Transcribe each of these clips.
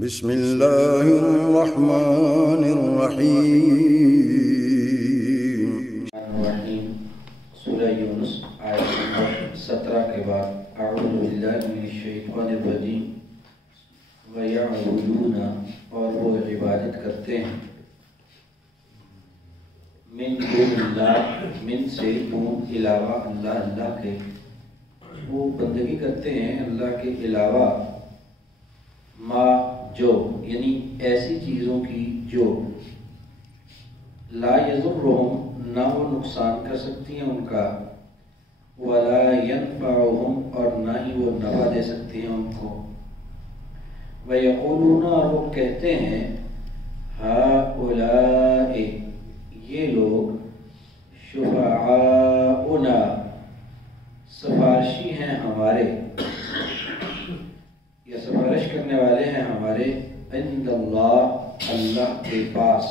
بسم اللہ الرحمن الرحیم۔ سورہ یونس آیت نمبر 17 کے بعد اعوذ باللہ من الشیطان الرجیم وَيَعْبُدُونَ، اور وہ عبادت کرتے ہیں، من دون اللہ، من سے دون علاوہ اللہ کے، وہ بندگی کرتے ہیں اللہ کے علاوہ، ما جو یعنی ایسی چیزوں کی جو لا یضرہم نہ وہ نقصان کر سکتی ہیں ان کا، ولا ینفعہم اور نہ ہی وہ نفع دے سکتی ہیں ان کو، وَيَقُولُونَ اور وہ کہتے ہیں، ہَؤُلَاءِ یہ لوگ، شُفَعَاؤُنَا سفارشی ہیں ہمارے، یا سفارش کرنے والے ہیں ہمارے، عند اللہ اللہ کے پاس،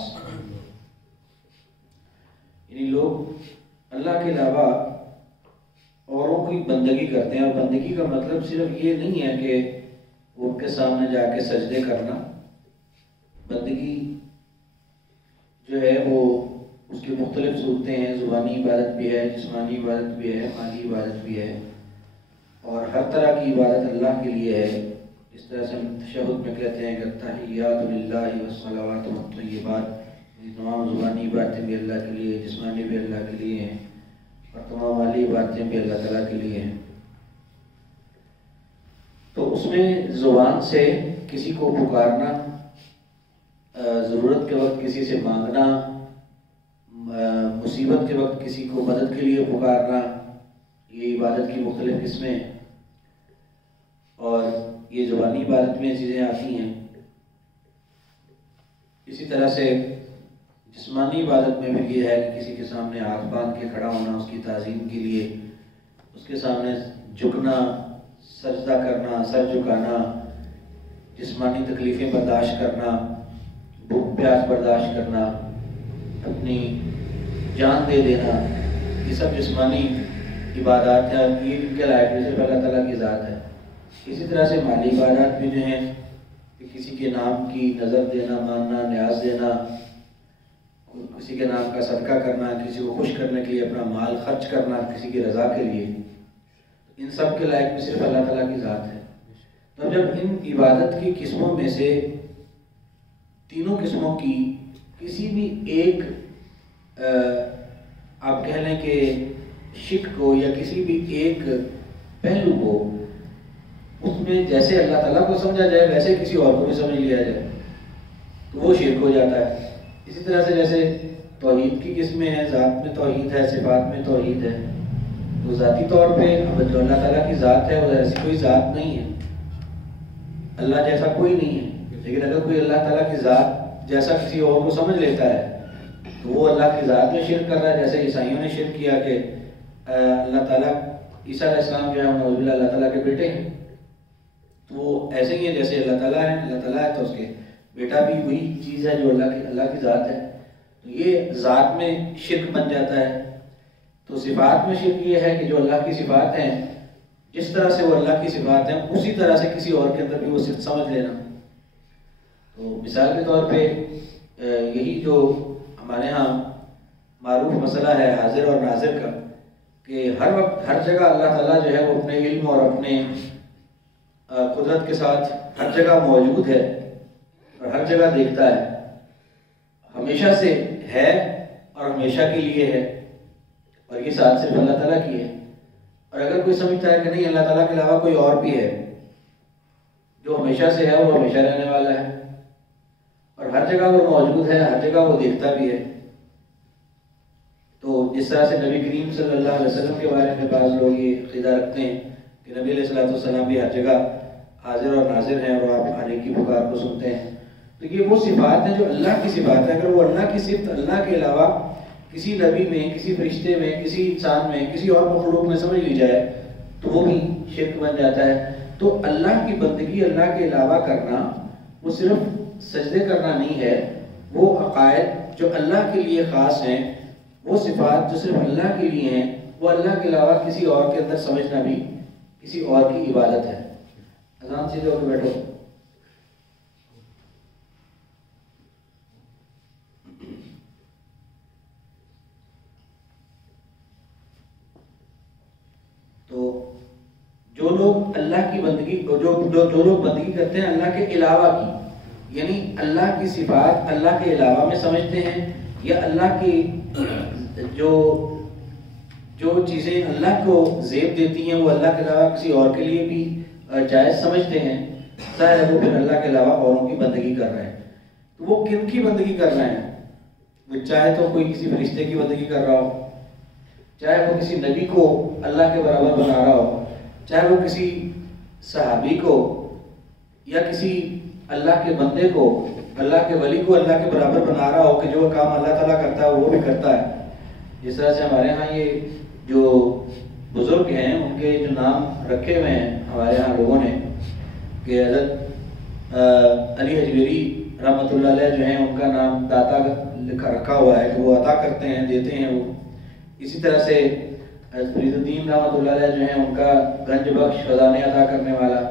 یعنی لوگ اللہ کے علاوہ اوروں کی بندگی کرتے ہیں، اور بندگی کا مطلب صرف یہ نہیں ہے کہ وہ ان کے سامنے جا کے سجدے کرنا، بندگی جو ہے وہ اس کی مختلف صورتیں ہیں، زبانی عبادت بھی ہے، جسمانی عبادت بھی ہے، مالی عبادت بھی ہے، اور ہر طرح کی عبادت اللہ کے لیے ہے، اس طرح سے ہم تشہد میں کہتے ہیں کہ التحیات للہ والصلوات والطیبات، تمام زبانی عبادتیں بھی اللہ کے لیے، جسمانی بھی اللہ کے لیے ہیں، اور تمام مالی عبادتیں بھی اللہ تعالیٰ کے لیے ہیں۔ تو اس میں زبان سے کسی کو پکارنا، ضرورت کے وقت کسی سے مانگنا، مصیبت کے وقت کسی کو مدد کے لیے پکارنا، یہ عبادت کی مختلف قسمیں، اور یہ زبانی عبادت میں چیزیں آتی ہیں۔ اسی طرح سے جسمانی عبادت میں بھی یہ ہے کہ کسی کے سامنے ہاتھ باندھ کے کھڑا ہونا، اس کی تعظیم کے لیے، اس کے سامنے جھکنا، سجدہ کرنا، سر جھکانا، جسمانی تکلیفیں برداشت کرنا، بھوک پیاس برداشت کرنا، اپنی جان دے دینا، یہ سب جسمانی عبادات ہیں، یہ ان کے لائق صرف اللہ تعالیٰ کی ذات ہے۔ اسی طرح سے مالی عبادات بھی جو ہیں کہ کسی کے نام کی نظر دینا، ماننا، نیاز دینا، کسی کے نام کا صدقہ کرنا، کسی کو خوش کرنے کے لیے اپنا مال خرچ کرنا کسی کی رضا کے لیے، ان سب کے لائق بھی صرف اللہ تعالیٰ کی ذات ہے۔ تو جب ان عبادت کی قسموں میں سے تینوں قسموں کی کسی بھی ایک آپ کہہ لیں کہ شک کو، یا کسی بھی ایک پہلو کو اس میں جیسے اللہ تعالیٰ کو سمجھا جائے ویسے کسی اور کو بھی سمجھ لیا جائے تو وہ شرک ہو جاتا ہے۔ اسی طرح سے جیسے توحید کی قسمیں ہیں، ذات میں توحید ہے، صفات میں توحید ہے، تو ذاتی طور پہ جو اللہ تعالیٰ کی ذات ہے وہ ایسی کوئی ذات نہیں ہے، اللہ جیسا کوئی نہیں ہے، لیکن اگر کوئی اللہ تعالیٰ کی ذات جیسا کسی اور کو سمجھ لیتا ہے تو وہ اللہ کی ذات میں شرک کر رہا ہے، جیسے عیسائیوں نے شرک کیا کہ اللہ تعالیٰ، عیسیٰ علیہ السلام جو ہے نعوذ باللہ اللہ تعالیٰ کے بیٹے ہیں، تو وہ ایسے ہی ہے جیسے اللہ تعالیٰ ہے، اللہ تعالیٰ ہے تو اس کے بیٹا بھی وہی چیز ہے جو اللہ کی ذات ہے، تو یہ ذات میں شرک بن جاتا ہے۔ تو صفات میں شرک یہ ہے کہ جو اللہ کی صفات ہیں، جس طرح سے وہ اللہ کی صفات ہیں اسی طرح سے کسی اور کے اندر بھی وہ صرف سمجھ لینا۔ تو مثال کے طور پہ یہی جو ہمارے ہاں معروف مسئلہ ہے حاضر اور ناظر کا، کہ ہر وقت ہر جگہ اللہ تعالیٰ جو ہے وہ اپنے علم اور اپنے قدرت کے ساتھ ہر جگہ موجود ہے اور ہر جگہ دیکھتا ہے، ہمیشہ سے ہے اور ہمیشہ کے لیے ہے، اور یہ ساتھ صرف اللہ تعالیٰ کی ہے۔ اور اگر کوئی سمجھتا ہے کہ نہیں اللہ تعالیٰ کے علاوہ کوئی اور بھی ہے جو ہمیشہ سے ہے، وہ ہمیشہ رہنے والا ہے اور ہر جگہ وہ موجود ہے، ہر جگہ وہ دیکھتا بھی ہے، تو جس طرح سے نبی کریم صلی اللہ علیہ وسلم کے بارے میں بعض لوگ یہ عقیدہ رکھتے ہیں کہ نبی علیہ السلام بھی ہر جگہ حاضر اور ناظر ہیں اور آپ ہر ایک کی پکار کو سنتے ہیں، تو یہ وہ صفات ہیں جو اللہ کی صفات ہے۔ اگر وہ اللہ کی صفت اللہ کے علاوہ کسی نبی میں، کسی فرشتے میں، کسی انسان میں، کسی اور مخلوق میں سمجھ لی جائے تو وہ بھی شرک بن جاتا ہے۔ تو اللہ کی بندگی اللہ کے علاوہ کرنا وہ صرف سجدے کرنا نہیں ہے، وہ عقائد جو اللہ کے لیے خاص ہیں، وہ صفات جو صرف اللہ کے لیے ہیں، وہ اللہ کے علاوہ کسی اور کے اندر سمجھنا بھی کسی اور کی عبادت ہے۔ اذان سیدھے ہو کے بیٹھو۔ اللہ کی بندگی جو لوگ بندگی کرتے ہیں اللہ کے علاوہ کی، یعنی اللہ کی صفات اللہ کے علاوہ میں سمجھتے ہیں، یا اللہ کی جو چیزیں اللہ کو زیب دیتی ہیں وہ اللہ کے علاوہ کسی اور کے لیے بھی جائز سمجھتے ہیں، ظاہر ہے وہ پھر اللہ کے علاوہ اوروں کی بندگی کر رہے ہیں۔ تو وہ کن کی بندگی کر رہے ہیں؟ وہ چاہے تو کوئی کسی فرشتے کی بندگی کر رہا ہو، چاہے وہ کسی نبی کو اللہ کے برابر بنا رہا ہو، چاہے وہ کسی صحابی کو یا کسی اللہ کے بندے کو، اللہ کے ولی کو اللہ کے برابر بنا رہا ہو کہ جو کام اللہ تعالیٰ کرتا ہے وہ بھی کرتا ہے۔ جس طرح سے ہمارے ہاں یہ جو بزرگ ہیں ان کے جو نام رکھے ہوئے ہیں ہمارے ہاں لوگوں نے کہ حضرت علی حجویری رحمۃ اللہ علیہ جو ہیں ان کا نام داتا رکھا ہوا ہے کہ وہ عطا کرتے ہیں، دیتے ہیں وہ۔ اسی طرح سے فرید الدین رحمۃ اللہ علیہ جو ہیں ان کا گنج بخش، خزانے عطا کرنے والا۔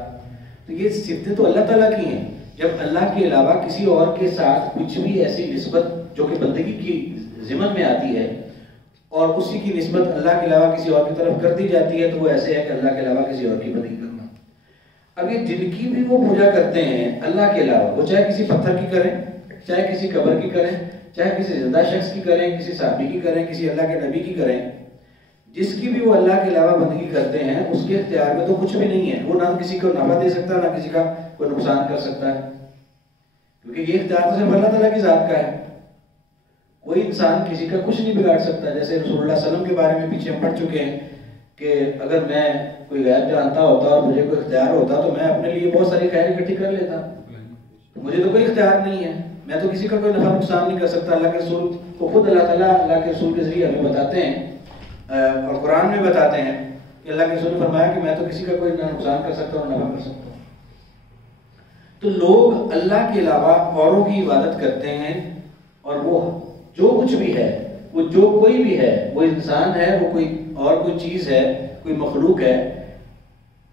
تو یہ صفتیں تو اللہ تعالیٰ کی ہیں۔ جب اللہ کے علاوہ کسی اور کے ساتھ کچھ بھی ایسی نسبت جو کہ بندگی کی ضمن میں آتی ہے اور اسی کی نسبت اللہ کے علاوہ کسی اور کی طرف کر دی جاتی ہے تو وہ ایسے ہے کہ اللہ کے علاوہ کسی اور کی بندگی کرنا۔ اب یہ جن کی بھی وہ پوجا کرتے ہیں اللہ کے علاوہ، وہ چاہے کسی پتھر کی کریں، چاہے کسی قبر کی کریں، چاہے کسی زندہ شخص کی کریں، کسی صحابی کی کریں، کسی اللہ کے نبی کی کریں، جس کی بھی وہ اللہ کے علاوہ بندگی کرتے ہیں اس کے اختیار میں تو کچھ بھی نہیں ہے۔ وہ نہ کسی کو نفع دے سکتا، نہ کسی کا کوئی نقصان کر سکتا ہے، کیونکہ یہ اختیار تو صرف اللہ تعالیٰ کی ذات کا ہے۔ کوئی انسان کسی کا کچھ نہیں بگاڑ سکتا۔ جیسے رسول اللہ صلی اللہ علیہ وسلم کے بارے میں پیچھے ہم پڑھ چکے ہیں کہ اگر میں کوئی غیب جانتا ہوتا اور مجھے کوئی اختیار ہوتا تو میں اپنے لیے بہت ساری خیر اکٹھی کر لیتا۔ مجھے تو کوئی اختیار نہیں ہے، میں تو کسی کا کوئی نفع نقصان نہیں کر سکتا۔ اللہ کے رسول کو خود اللہ تعالیٰ اللہ کے رسول کے ذریعے ہمیں بتاتے ہیں اور قرآن میں بتاتے ہیں کہ اللہ کے رسول نے فرمایا کہ میں تو کسی کا کوئی نہ نقصان کر سکتا اور نفع کر سکتا ہوں۔ تو لوگ اللہ کے علاوہ اوروں کی عبادت کرتے ہیں، اور وہ جو کچھ بھی ہے، وہ جو کوئی بھی ہے، وہ انسان ہے، وہ کوئی اور کوئی چیز ہے، کوئی مخلوق ہے،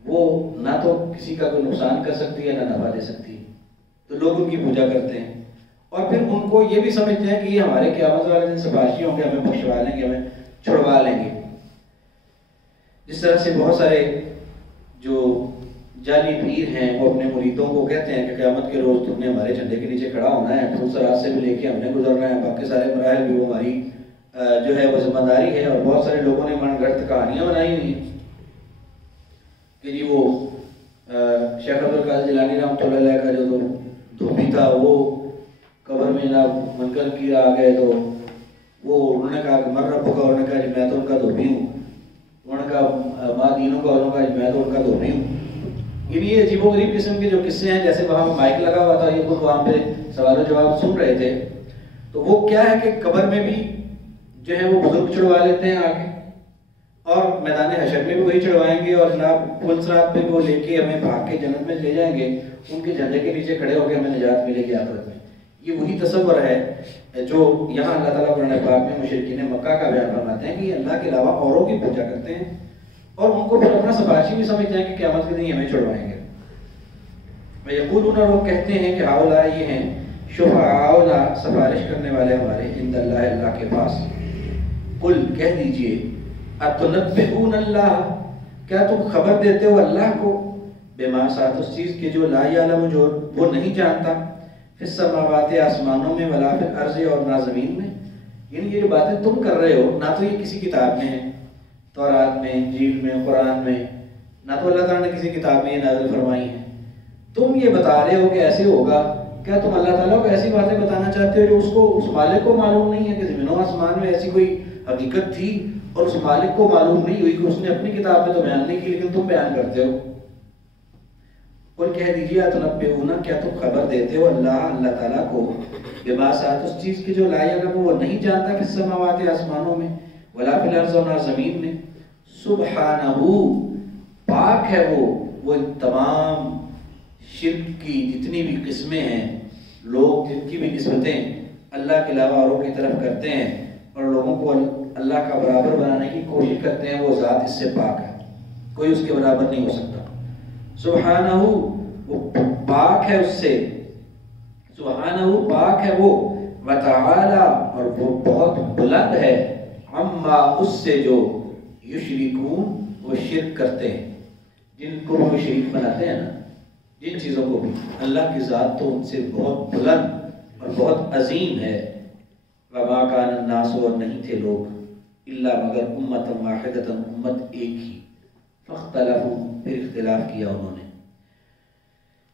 وہ نہ تو کسی کا کوئی نقصان کر سکتی ہے نہ نفع دے سکتی ہے۔ تو لوگ ان کی پوجا کرتے ہیں اور پھر ان کو یہ بھی سمجھتے ہیں کہ یہ ہمارے قیامت والے دن سفارشی ہوں گے، ہمیں بخشوا لیں گے، ہمیں چھڑوا لیں گے۔ جس طرح سے بہت سارے جو جعلی پیر ہیں وہ اپنے مریدوں کو کہتے ہیں کہ قیامت کے روز تم نے ہمارے جھنڈے کے نیچے کھڑا ہونا ہے، پھول سرات سے بھی لے کے ہم نے گزرنا ہے، باقی سارے مراحل بھی وہ ہماری جو ہے وہ ذمہ داری ہے۔ اور بہت سارے لوگوں نے من گھڑت کہانیاں بنائی ہوئی کہ جی وہ شیخ عبد القادر جیلانی رحمۃ اللہ علیہ کا جو دھوبی تھا وہ قبر میں جناب منقل کیا آ گئے تو وہ انہوں نے کہا کہ مر ربو کا، انہوں نے کہا جی میں تو ان کا دھوبی ہوں، انہوں نے کہا ماں دینوں کا، انہوں نے کہا جی میں تو ان کا دھوبی ہوں۔ یہ عجیب و غریب قسم کے جو قصے ہیں، جیسے وہاں مائک لگا ہوا تھا، یہ خود وہاں پہ سوال و جواب سن رہے تھے، تو وہ کیا ہے کہ قبر میں بھی جو ہے وہ بزرگ چڑھوا لیتے ہیں آگے، اور میدان حشر میں بھی وہی چڑھوائیں گے، اور جناب پل صراط پہ وہ لے کے ہمیں بھاگ کے جنت میں لے جائیں گے، ان کے جھنڈے کے نیچے کھڑے ہو کے ہمیں نجات ملے گی آخرت میں۔ یہ وہی تصور ہے جو یہاں اللہ تعالیٰ قرآن پاک میں مشرکین مکہ کا بیان فرماتے ہیں کہ یہ اللہ کے علاوہ اوروں کی پوجا کرتے ہیں اور ان کو پھر اپنا سفارشی بھی سمجھتے ہیں کہ قیامت کے دن ہمیں چھڑوائیں گے۔ وَيَقُولُونَ، وہ کہتے ہیں کہ ہؤلاء یہ ہیں شفعاؤنا، سفارش کرنے والے ہمارے، عند اللہ، اللہ کے پاس۔ قل، کہہ دیجئے، اتنبئون اللہ، کیا تم خبر دیتے ہو اللہ کو، بما، ساتھ اس چیز کے جو لا یعلم، جو وہ نہیں جانتا، فی السماوات، آسمانوں میں، ولا فی الارض، اور نہ زمین میں۔ یعنی یہ جو باتیں تم کر رہے ہو نہ تو یہ کسی کتاب میں ہے، تورات میں، انجیل میں، قرآن میں، نہ تو اللہ تعالیٰ نے کسی کتاب میں یہ نازل فرمائی ہیں، تم یہ بتا رہے ہو کہ ایسے ہوگا۔ کیا تم اللہ تعالیٰ کو ایسی باتیں بتانا چاہتے ہو جو اس مالک کو معلوم نہیں ہے کہ زمین و آسمان میں ایسی کوئی حقیقت تھی اور اس مالک کو معلوم نہیں ہوئی کہ اس نے اپنی کتاب میں تو بیان نہیں کی، لیکن تم بیان کرتے ہو۔ اور کہہ دیجیے اتنبئون، کیا تم خبر دیتے ہو اللہ تعالیٰ کو، بما، ساتھ اس چیز کی جو لا یعلم، وہ نہیں جانتا، فی السماوات، آسمانوں میں، ولا فی الارض، اور نہ زمین میں۔ سبحانہ، پاک ہے وہ تمام شرک کی جتنی بھی قسمیں ہیں، لوگ جن کی بھی نسبتیں اللہ کے علاوہ اوروں کی طرف کرتے ہیں اور لوگوں کو اللہ کا برابر بنانے کی کوشش کرتے ہیں، وہ ذات اس سے پاک ہے، کوئی اس کے برابر نہیں ہو سکتا۔ سبحانہ، وہ پاک ہے اس سے، سبحانہ، پاک ہے وہ، وتعالی، اور وہ بہت بلند ہے، عما، اس سے جو یشرکون، وہ شرک کرتے ہیں، جن کو وہ شریک بناتے ہیں نا، جن چیزوں کو بھی، اللہ کی ذات تو ان سے بہت بلند اور بہت عظیم ہے. وما کان الناس، اور نہیں تھے لوگ، الا مگر امت واحدۃ، امت ایک ہی، فاختلفوا، پھر اختلاف کیا انہوں نے.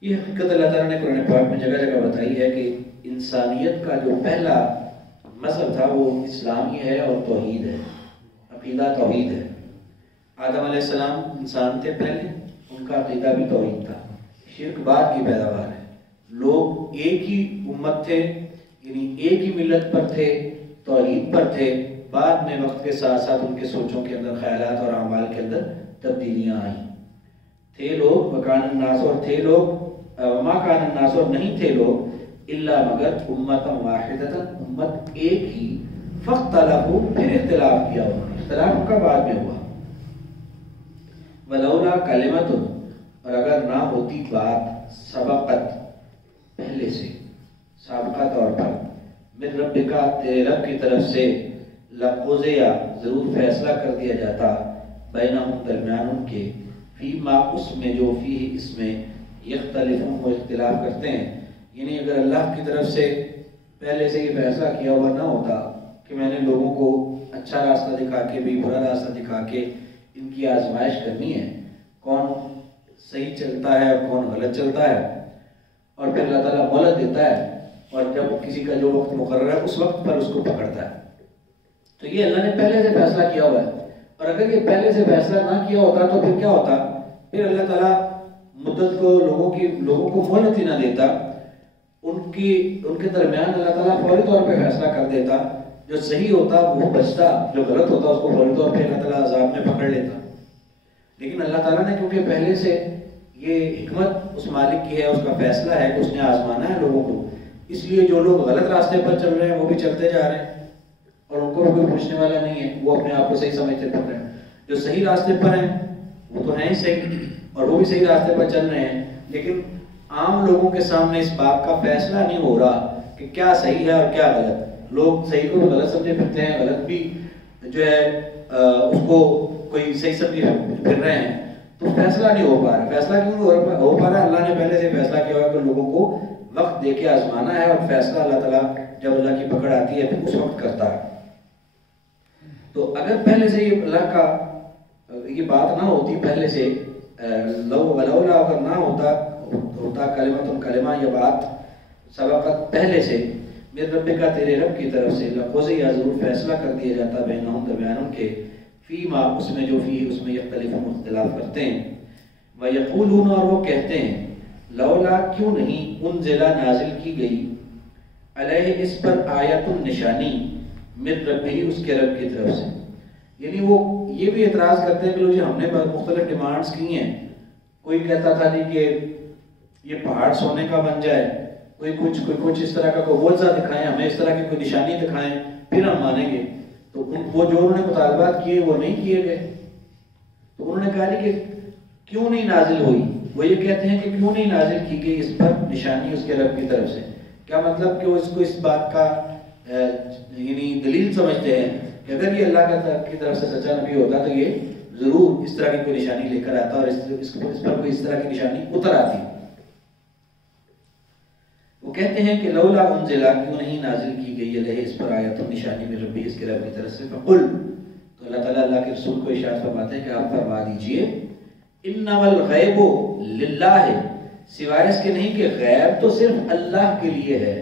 یہ حقیقت اللہ تعالیٰ نے قرآن پاک میں جگہ جگہ بتائی ہے کہ انسانیت کا جو پہلا مذہب تھا وہ اسلامی ہے اور توحید ہے، عقیدہ توحید ہے. آدم علیہ السلام انسان تھے پہلے، ان کا عقیدہ بھی توحید تھا. شرک بعد کی پیداوار ہے. لوگ ایک ہی امت تھے، یعنی ایک ہی ملت پر تھے، توحید پر تھے. بعد میں وقت کے ساتھ ساتھ ان کے سوچوں کے اندر، خیالات اور اعمال کے اندر تبدیلیاں آئیں. تھے لوگ وکان الناس، اور تھے لوگ وما کان الناس، اور نہیں تھے لوگ الا مگر امت واحدۃ، امت ایک ہی، فاختلفوا، پھر اختلاف کیا انہوں نے. اختلاف ان کا بعد میں ہوا. ولولا کلمۃ، اور اگر نہ ہوتی بات، سبقت، پہلے سے، سابقہ طور پر، من ربک، تیرے رب کی طرف سے، لقضی، ضرور فیصلہ کر دیا جاتا، بینہم، درمیان ان کے، فیما، اس میں، جو فیہ، اس میں، یختلفون، وہ اختلاف کرتے ہیں. یعنی اگر اللہ کی طرف سے پہلے سے یہ فیصلہ کیا ہوا نہ ہوتا کہ میں نے لوگوں کو اچھا راستہ دکھا کے بھی برا راستہ دکھا کے ان کی آزمائش کرنی ہے، کون صحیح چلتا ہے اور کون غلط چلتا ہے، اور پھر اللہ تعالیٰ مہلت دیتا ہے، اور جب کسی کا جو وقت مقرر ہے اس وقت پر اس کو پکڑتا ہے. تو یہ اللہ نے پہلے سے فیصلہ کیا ہوا ہے. اور اگر یہ پہلے سے فیصلہ نہ کیا ہوتا تو پھر کیا ہوتا؟ پھر اللہ تعالیٰ مدت کو لوگوں کو مہلت ہی نہ دیتا، ان کے درمیان اللہ تعالیٰ فوری طور پہ فیصلہ کر دیتا. جو صحیح ہوتا وہ بچتا، جو غلط ہوتا اس کو فوری طور پہ اللہ تعالیٰ عذاب میں پکڑ لیتا. لیکن اللہ تعالیٰ نے کیونکہ پہلے سے یہ حکمت اس مالک کی ہے، اس کا فیصلہ ہے کہ اس نے آزمانا ہے لوگوں کو، اس لیے جو لوگ غلط راستے پر چل رہے ہیں وہ بھی چلتے جا رہے ہیں، اور ان کو بھی کوئی پوچھنے والا نہیں ہے، وہ اپنے آپ کو صحیح سمجھتے پڑ رہے ہیں. جو صحیح راستے پر ہیں وہ تو ہیں ہی صحیح، اور وہ بھی صحیح راستے پر چل رہے ہیں. لیکن عام لوگوں کے سامنے اس بات کا فیصلہ نہیں ہو رہا کہ کیا صحیح ہے اور کیا غلط. لوگ صحیح کو بھی غلط سمجھے پھرتے ہیں، غلط بھی جو ہے اس کو کوئی صحیح سمجھے پھر رہے ہیں. تو فیصلہ نہیں ہو پا رہا. فیصلہ کیوں نہیں ہو پا رہا؟ اللہ نے پہلے سے فیصلہ کیا ہوا کہ لوگوں کو وقت دے کے آزمانا ہے، اور فیصلہ اللہ تعالیٰ جب اللہ کی پکڑ آتی ہے پھر اس وقت کرتا ہے. تو اگر پہلے سے یہ اللہ کا یہ بات نہ ہوتی، پہلے سے ولولا، اگر نہ ہوتا کلمۃ، کلمہ، یہ بات، سبقت، پہلے سے، من ربک، تیرے رب کی طرف سے، لقضی، ضرور فیصلہ کر دیا جاتا، بینہم، درمیان ان کے، فیما، اس میں، جو فی، اس میں، یختلفون، اختلاف کرتے ہیں. ویقولون، اور وہ کہتے ہیں، لولا، کیوں نہیں، انزل، نازل کی گئی، علیہ، اس پر، آیت، نشانی، من ربہ، اس کے رب کی طرف سے. یعنی وہ یہ بھی اعتراض کرتے ہیں کہ لو جی ہم نے مختلف ڈیمانڈز کی ہیں. کوئی کہتا تھا جی کہ یہ پہاڑ سونے کا بن جائے، کوئی کچھ اس طرح کا کوئی معجزہ دکھائیں، ہمیں اس طرح کی کوئی نشانی دکھائیں پھر ہم مانیں گے. تو وہ جو انہوں نے مطالبات کیے وہ نہیں کیے گئے. تو انہوں نے کہا جی کہ کیوں نہیں نازل ہوئی. وہ یہ کہتے ہیں کہ کیوں نہیں نازل کی گئی اس پر نشانی اس کے رب کی طرف سے. کیا مطلب کہ وہ اس کو اس بات کا یعنی دلیل سمجھتے ہیں کہ اگر یہ اللہ کی طرف سے سچا نبی ہوتا تو یہ ضرور اس طرح کی کوئی نشانی لے کر آتا، اور اس پر کوئی اس طرح کی نشانی اتر آتی. وہ کہتے ہیں کہ لولا انزلا، کیوں نہیں نازل کی گئی علیہ، اس پر، آیت، نشانی، من ربی، اس کے رب کی طرف سے. فقل، تو اللہ تعالیٰ اللہ کے رسول کو ارشاد فرماتے ہیں کہ آپ فرما دیجئے، انما الغیب للہ، سوائے اس کے نہیں کہ غیب تو صرف اللہ کے لیے ہے.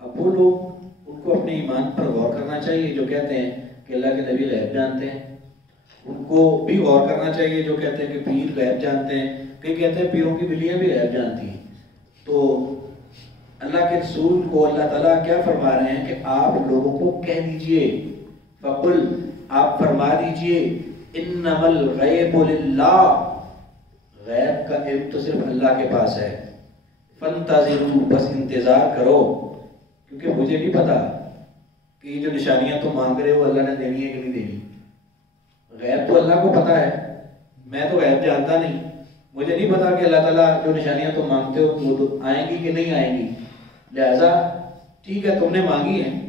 اب وہ لوگ، ان کو اپنے ایمان پر غور کرنا چاہیے جو کہتے ہیں کہ اللہ کے نبی غیب جانتے ہیں. ان کو بھی غور کرنا چاہیے جو کہتے ہیں کہ پیر غیب جانتے ہیں. کئی کہتے ہیں پیروں کی بلیاں بھی غیب جانتی ہیں. تو اللہ کے رسول کو اللہ تعالیٰ کیا فرما رہے ہیں کہ آپ لوگوں کو کہہ دیجئے، فقل، آپ فرما دیجئے، انما الغیب للہ، غیب کا علم تو صرف اللہ کے پاس ہے. فانتظروا، بس انتظار کرو، کیونکہ مجھے نہیں پتا کہ یہ جو نشانیاں تم مانگ رہے ہو اللہ نے دینی ہے کہ نہیں دینی. غیب تو اللہ کو پتا ہے، میں تو غیب جانتا نہیں. مجھے نہیں پتا کہ اللہ تعالیٰ جو نشانیاں تم مانگتے ہو وہ تو آئیں گی کہ نہیں آئیں گی. لہذا ٹھیک ہے، تم نے مانگی ہیں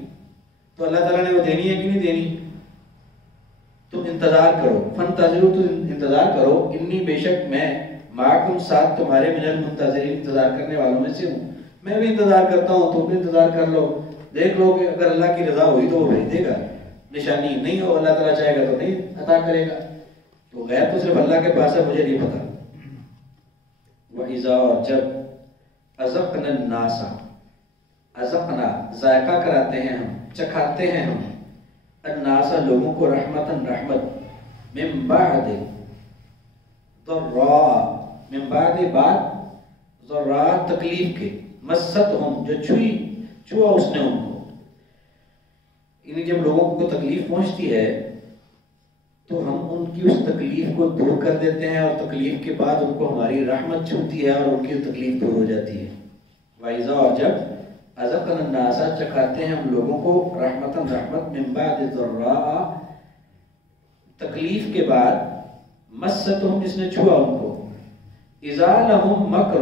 تو اللہ تعالیٰ نے وہ دینی ہے کہ نہیں دینی. تم انتظار کرو، فانتظروا تم انتظار کرو، انی بے شک میں معکم ساتھ تمہارے من المنتظرین انتظار کرنے والوں میں سے ہوں. میں بھی انتظار کرتا ہوں، تم بھی انتظار کر لو، دیکھ لو کہ اگر اللہ کی رضا ہوئی تو وہ بھیج دے گا، نشانی نہیں ہو اللہ تعالیٰ چاہے گا تو نہیں عطا کرے گا. تو غیب تو صرف اللہ کے پاس ہے، مجھے نہیں پتا. وَإِذَا اور جب أَذَقْنَا النَّاسَ اذقنا ذائقہ کراتے ہیں ہم، چکھاتے ہیں ہم، الناس لوگوں کو رحمتاً رحمت، من بعد ضراء، من بعد بعد ضراء تکلیف کے، مستہم جو چھوا اس نے ان کو. یعنی جب لوگوں کو تکلیف پہنچتی ہے تو ہم ان کی اس تکلیف کو دور کر دیتے ہیں، اور تکلیف کے بعد ان کو ہماری رحمت چھوتی ہے اور ان کی تکلیف دور ہو جاتی ہے. وَإِذَا اور جب اذقنا الناس چکھاتے ہیں ہم لوگوں کو رحمتاً رحمت، من بعد ضراء تکلیف کے بعد، مستہم جس نے چھوا ان کو، اذا لہم مکر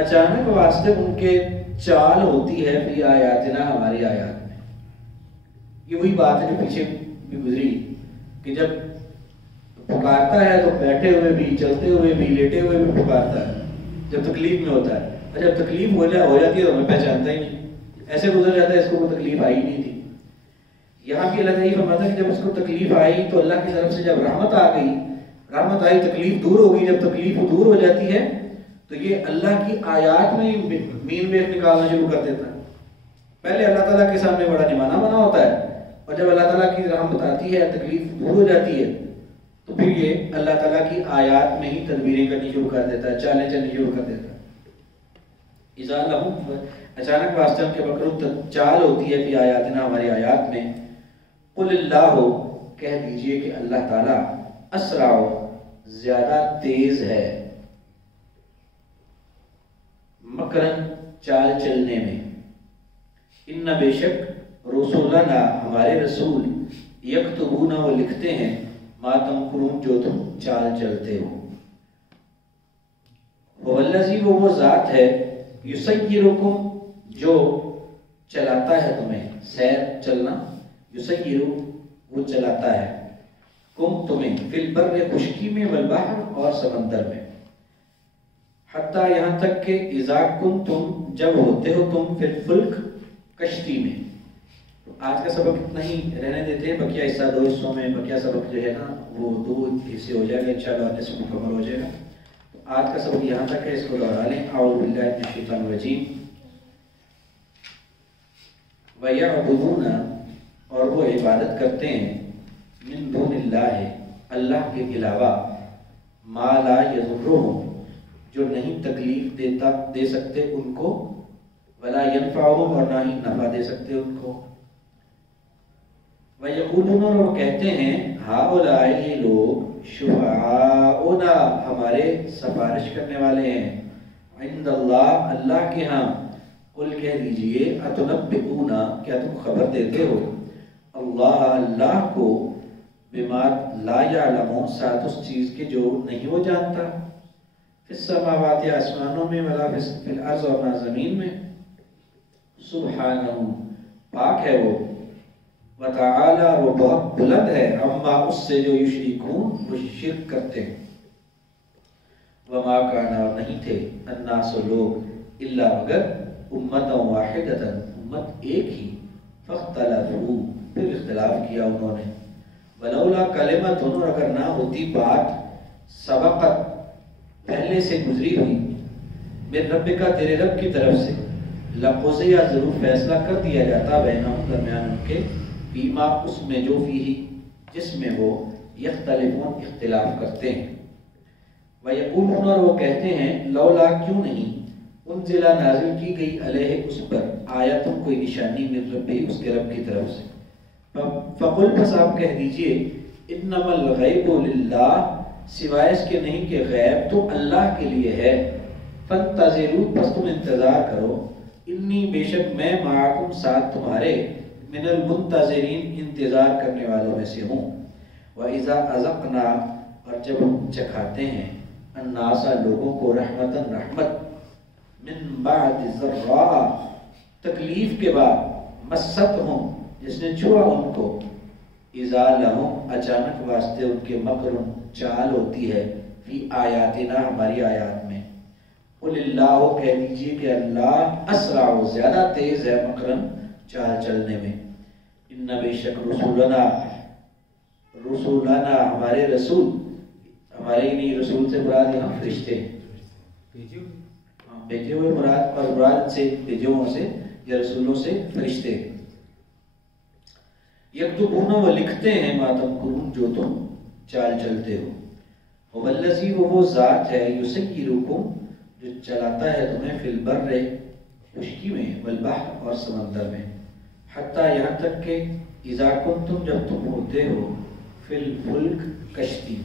اچانک واسطے ان کے چال ہوتی ہے، فی آیاتنا ہماری آیات میں. یہ وہی بات ہے جو پیچھے بھی گزری کہ جب پکارتا ہے تو بیٹھے ہوئے بھی، چلتے ہوئے بھی، لیٹے ہوئے بھی پکارتا ہے جب تکلیف میں ہوتا ہے، اور جب تکلیف ہو جاتی ہے تو ہمیں پہچانتا ہی نہیں، ایسے گزر جاتا ہے اس کو کوئی تکلیف آئی نہیں تھی. یہاں بھی اللہ تعالیٰ فرماتا ہے کہ جب اس کو تکلیف آئی تو اللہ کی طرف سے جب رحمت آ گئی، رحمت آئی، تکلیف دور ہو گئی. جب تکلیف دور ہو جاتی ہے تو یہ اللہ کی آیات میں مین بیک نکالنا شروع کر دیتا ہے. پہلے اللہ تعالیٰ کے سامنے بڑا نمانا بنا ہوتا ہے، اور جب اللہ تعالیٰ کی رحمت آتی ہے، تکلیف دور ہو جاتی ہے، تو پھر یہ اللہ تعالیٰ کی آیات میں ہی تدبیریں کرنی شروع کر دیتا ہے، چالیں چلنی شروع کر دیتا ہے. اذا لہم اچانک واسطے ان کے بکر چال ہوتی ہے، فی آیاتنا ہماری آیات میں. قل اللہ کہہ دیجئے کہ اللہ تعالیٰ اسرع زیادہ تیز ہے، مکرن چال چلنے میں، ان بے شک رسولنا ہمارے رسول، یکتبون وہ لکھتے ہیں، ما تمکرون جو تم چال چلتے ہو. والذی وہ ذات ہے، یسیرکم جو چلاتا ہے تمہیں، سیر چلنا، یسیرو وہ چلاتا ہے، کم تمہیں، فی البر خشکی میں، والبحر اور سمندر میں، حتیٰ یہاں تک کہ اذا کنتم جب ہوتے ہو تم، فی الفلک کشتی میں. آج کا سبق اتنا ہی رہنے دیتے ہیں، بقیہ حصہ 2 حصوں میں، بقیہ سبق جو ہے نا وہ 2 حصے ہو جائے گا انشاءاللہ، نصف مکمل ہو جائے گا. آج کا سبق یہاں تک ہے، اس کو دوہرا لیں. اعوذ باللہ من الشیطان الرجیم. وَيَعْبُدُونَ اور وہ عبادت کرتے ہیں، من دون اللہ اللہ کے علاوہ، ما لا یضرہم جو نہیں تکلیف دے سکتے ان کو، ولا ینفعہم اور نہ ہی نفع دے سکتے ان کو. وَيَقُولُونَ اور وہ کہتے ہیں، ہؤلاء یہ لوگ، شفعاؤنا ہمارے سفارش کرنے والے ہیں، عند اللہ اللہ کے ہاں. قل کہہ دیجئے، اتنبئون کیا تم خبر دیتے ہو، اللہ اللہ کو، بما لا یعلم ساتھ اس چیز کے جو نہیں وہ جانتا، فی السماوات آسمانوں میں، ولا فی الارض اور نہ زمین میں. سبحانہ پاک ہے وہ، وتعالی وہ بہت بلند ہے، عما اس سے جو یشرکون وہ شرک کرتے ہیں. وما کان اور نہیں تھے، الناس لوگ، الا مگر، امتا واحدتا امت ایک ہی، فاختلفوا پھر اختلاف کیا انہوں نے. ولولا کلمۃ اور اگر نہ ہوتی بات، سبقت پہلے سے گزری ہوئی، من ربک تیرے رب کی طرف سے، لقضی ضرور فیصلہ کر دیا جاتا بینہم درمیان ان کے، فیما اس میں جو فیہ جس میں وہ، یختلفون اختلاف کرتے ہیں. وَيَقُولُونَ اور وہ کہتے ہیں، لولا کیوں نہیں، انزلہ نازل کی گئی علیہ اس پر، آیتوں کوئی نشانی، من ربی اس کے رب کی طرف سے. فقل پس آپ کہہ دیجئے، انما الغیب للہ سوائے اس کے نہیں کہ غیب تو اللہ کے لیے ہے. فانتظروا پس تم انتظار کرو، انی بے شک میں معکم ساتھ تمہارے، من المنتظرین انتظار کرنے والوں میں سے ہوں. وَإِذَا أَذَقْنَا اور جب ہم چکھاتے ہیں، الناس لوگوں کو، رحمتاً رحمت، من بعد ضراء تکلیف کے بعد، مستہم جس نے چھوا ان کو، اذا لہم اچانک واسطے ان کے مکر چال ہوتی ہے فی آیاتنا ہماری آیات میں. قل اللہ کہہ دیجئے کہ اللہ اسرع زیادہ تیز ہے مکرن چال چلنے میں. ان بے شک رسولنا ہمارے رسول، ہمارے نہیں رسول سے مراد یہاں فرشتے بھیجے ہوئے مراد، اور مراد سے بھیجے ہوئے سے یا رسولوں سے فرشتے. یکتبون وہ لکھتے ہیں ما تمکرون جو تم چال چلتے ہو. والذی وہ ذات ہے یسیرکم جو چلاتا ہے تمہیں فی البر خشکی میں والبحر اور سمندر میں. حتیٰ یہاں تک کہ اذا کنتم جب تم ہوتے ہو فی الفلک کشتی.